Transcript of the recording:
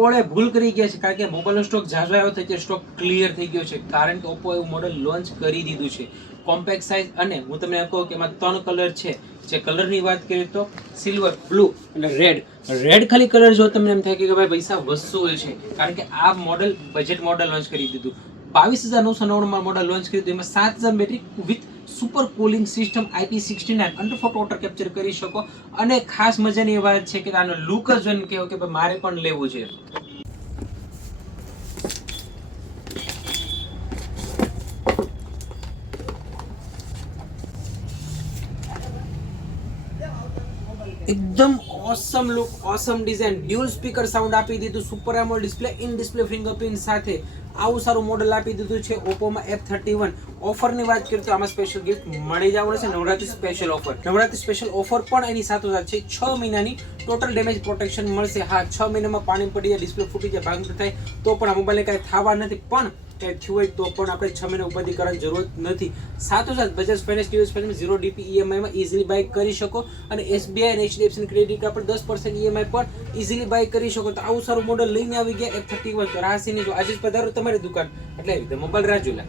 ઓળે ભૂલ કરી ગયા છે, કારણ કે મોબાઈલનો સ્ટોક ઝાઝો આવ્યો તો તે સ્ટોક ક્લિયર થઈ ગયો છે, કારણ કે ઓપ્પો એવું મોડલ લોન્ચ કરી દીધું છે કોમ્પેક્ટ સાઇઝ. અને હું તમને એમ કહું કે એમાં 3 કલર છે. જે કલરની વાત કરીએ તો સિલ્વર, બ્લુ અને રેડ ખાલી કલર જો તમને એમ થાય કે ભાઈ પૈસા વસૂલ છે, કારણ કે આ મોડલ બજેટ મોડલ લોન્ચ કરી દીધું. 22,999 માં મોડલ લોન્ચ કર્યું. એમાં 7000 battery with super cooling system IP69 under photo voter capture કરી શકો. અને ખાસ મજાની વાત છે કે આનો લુક જ જોઈને કહો કે ભાઈ મારે પણ લેવું છે. એકદમ ઓસમ લુક, ઓસમ ડિઝાઇન, ડ્યુઅલ સ્પીકર સાઉન્ડ આપી દીધું, super AMOLED display, in display fingerprint સાથે આવું સારું મોડલ આપી દીધું છે ઓપ્પોમાં F31. ઓફરની વાત કરીએ તો આમાં સ્પેશિયલ ગિફ્ટ મળી જવાનું છે, Navratri special offer. Navratri special offer પણ એની સાથોસાથ છે. 6 મહિનાની ટોટલ ડેમેજ પ્રોટેક્શન મળશે. હા, 6 મહિનામાં પાણી પડી જાય, ડિસ્પ્લે ફૂટી જાય, ભાંગ થાય તો પણ આ મોબાઈલને કાંઈ થવા નથી. પણ કંઈ થયું હોય તો પણ આપણે 6 મહિના ઉપાધિ કરવાની જરૂરત નથી. સાથોસાથ Bajaj finance TVS finance 0 DP EMI માં ઇઝીલી બાય કરી શકો. અને SBI અને HDFC ક્રેડિટ કાર્ડ પર 10% EMI પર ઇઝીલી બાય કરી શકો. તો આવું સારું મોડલ લઈને આવી ગયા F31. તો રાહ શેની જો આજે જ પધારો તમારી દુકાન. એટલે મોબાઈલ રાજુલા.